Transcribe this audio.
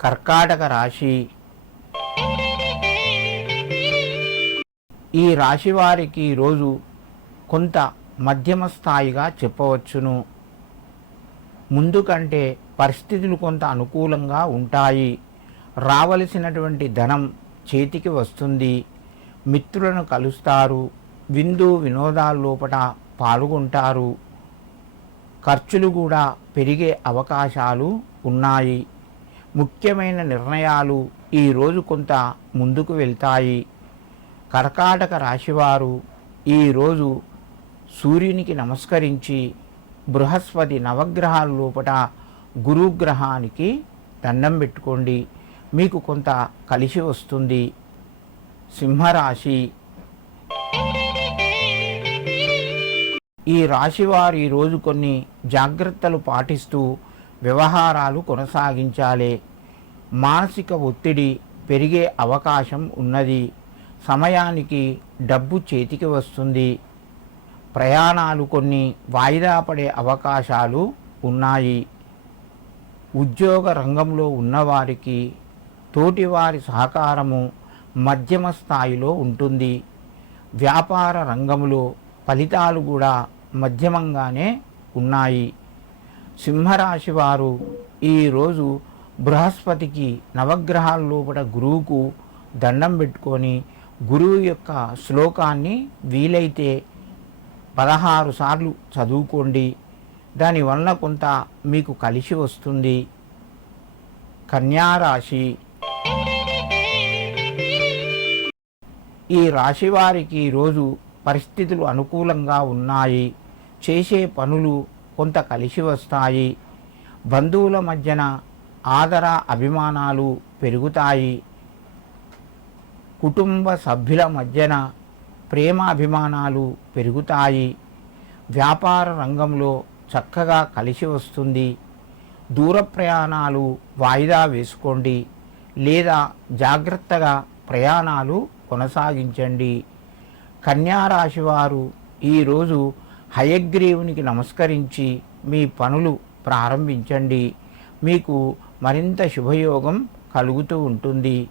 కర్కాటక రాశి. ఈ రాశి వారికి ఈరోజు కొంత మధ్యమ స్థాయిగా చెప్పవచ్చును. ముందు కంటే పరిస్థితులు కొంత అనుకూలంగా ఉంటాయి. రావలసినటువంటి ధనం చేతికి వస్తుంది. మిత్రులను కలుస్తారు. విందు వినోదాల లోపల పాల్గొంటారు. ఖర్చులు కూడా పెరిగే అవకాశాలు ఉన్నాయి. ముఖ్యమైన నిర్ణయాలు ఈరోజు కొంత ముందుకు వెళ్తాయి. కర్కాటక రాశివారు ఈరోజు సూర్యునికి నమస్కరించి బృహస్పతి నవగ్రహాల లోపల గురుగ్రహానికి దండం పెట్టుకోండి. మీకు కొంత కలిసి వస్తుంది. సింహరాశి. ఈ రాశివారు ఈరోజు కొన్ని జాగ్రత్తలు పాటిస్తూ వ్యవహారాలు కొనసాగించాలి. మానసిక ఒత్తిడి పెరిగే అవకాశం ఉన్నది. సమయానికి డబ్బు చేతికి వస్తుంది. ప్రయాణాలు కొన్ని వాయిదా పడే అవకాశాలు ఉన్నాయి. ఉద్యోగ రంగంలో ఉన్నవారికి తోటివారి సహకారము మధ్యమ స్థాయిలో ఉంటుంది. వ్యాపార రంగంలో ఫలితాలు కూడా మధ్యమంగానే ఉన్నాయి. సింహరాశి వారు ఈరోజు బృహస్పతికి నవగ్రహాల లోపల గురువుకు దండం పెట్టుకొని గురువు యొక్క శ్లోకాన్ని వీలైతే 16 సార్లు చదువుకోండి. దానివల్ల కొంత మీకు కలిసి వస్తుంది. కన్యారాశి. ఈ రాశి వారికి ఈరోజు పరిస్థితులు అనుకూలంగా ఉన్నాయి. చేసే పనులు కొంత కలిసి వస్తాయి. బంధువుల మధ్యన ఆదర అభిమానాలు పెరుగుతాయి. కుటుంబ సభ్యుల మధ్యన ప్రేమ అభిమానాలు పెరుగుతాయి. వ్యాపార రంగంలో చక్కగా కలిసి వస్తుంది. దూర ప్రయాణాలు వాయిదా వేసుకోండి లేదా జాగ్రత్తగా ప్రయాణాలు కొనసాగించండి. కన్యారాశి వారు ఈరోజు హయగ్రీవునికి నమస్కరించి మీ పనులు ప్రారంభించండి. మీకు మరింత శుభయోగం కలుగుతూ ఉంటుంది.